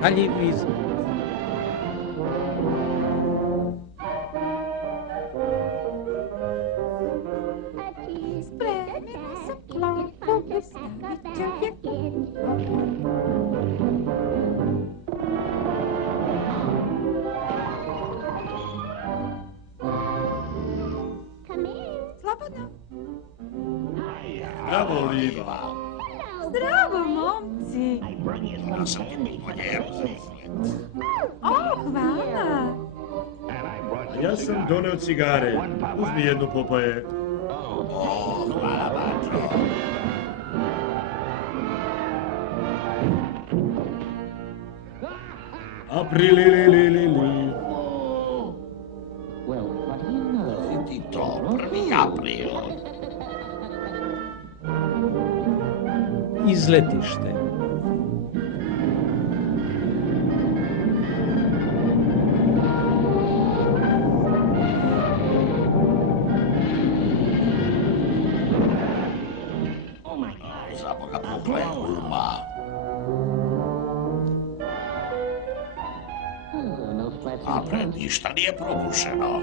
Šaljiv izgled. Slobodno. Bravo, Liva. Zdravo, momci. Ja sam ti donio O, hvala. Ja sam doneo cigare. Uzmi jednu, Popaje. O, hvala, Bačo. Aprililililili. Si ti to, 1. april. Izletište. Za Boga pukle guma. Napred ništa nije probušeno.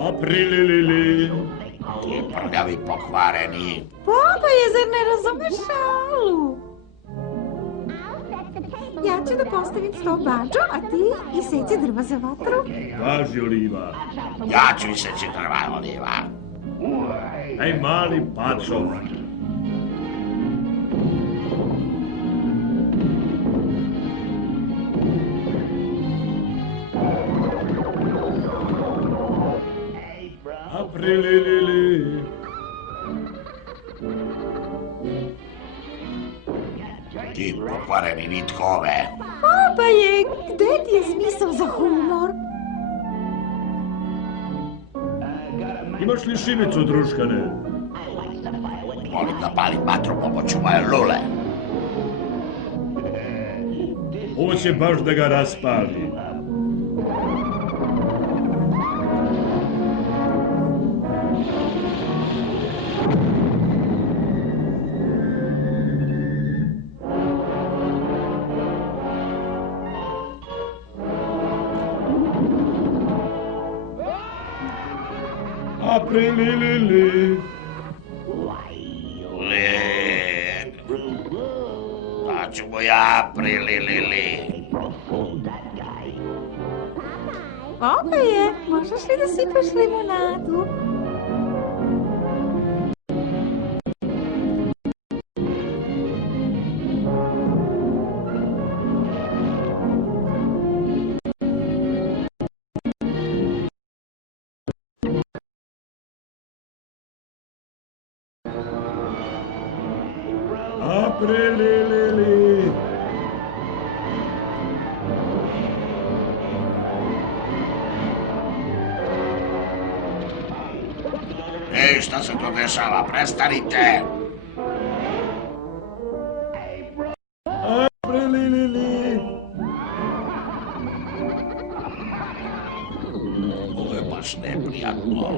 Aprililili. Ti prljavi pokvareni. Popaje, zar ne razumeš šalu? Ja ću da postavim sto bađo, a ti iseci drva za vatru. Važi, Oliva. Ja ću iseći drva, Oliva. Aj, mali pačo. Aprililili. Ti pokvareni nitkove. Popaje, gde ti je smisao za humor? Imaš li šimicu, druškane? Molim da palim vatru pomoću moje lule. Ovo će baš da ga raspali. Aprililili. Led. Da ću mu ja prililili. Popaje, možeš li da sipaš limonadu? Aprililili. Ej, šta se to dešava? Prestanite! Aprililili. Ovo je baš neprijatno.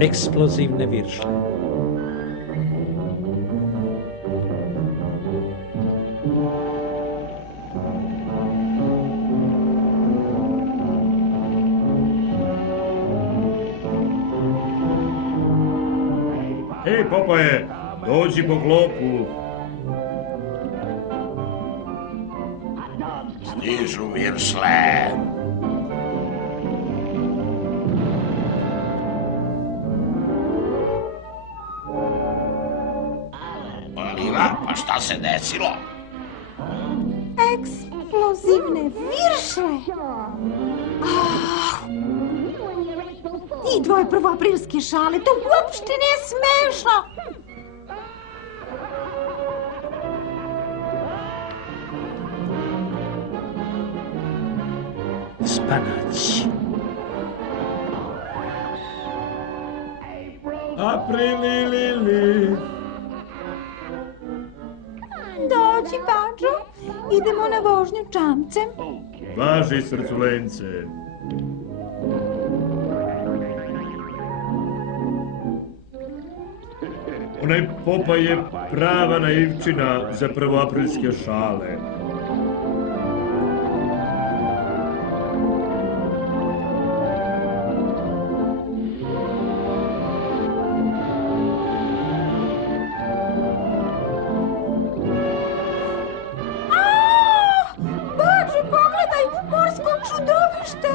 Eksplozivne viršle. Ej, Popaje, dođi po klopu. Stižu viršle. Oliva, pa šta se desilo? Eksplozivne viršle! Ti dvoje prvoaprilske šale, to uopšte nije smešno! Spanać. Aprililili. Dođi, Bađo. Idemo na vožnju čamcem. Važi, srculence. Onaj Popaj je prava naivčina za prvoaprilske šale. Bađo, pogledaj, morsko čudovište.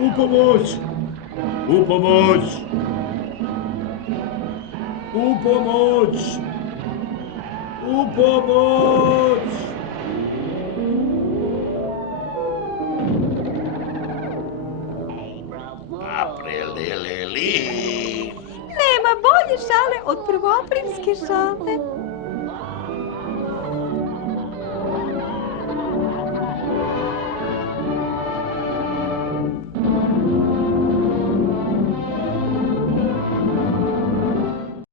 U pomoć! U pomoć! U pomoć! U pomoć! Aprilili. Nema bolje šale od prvoaprilske šale.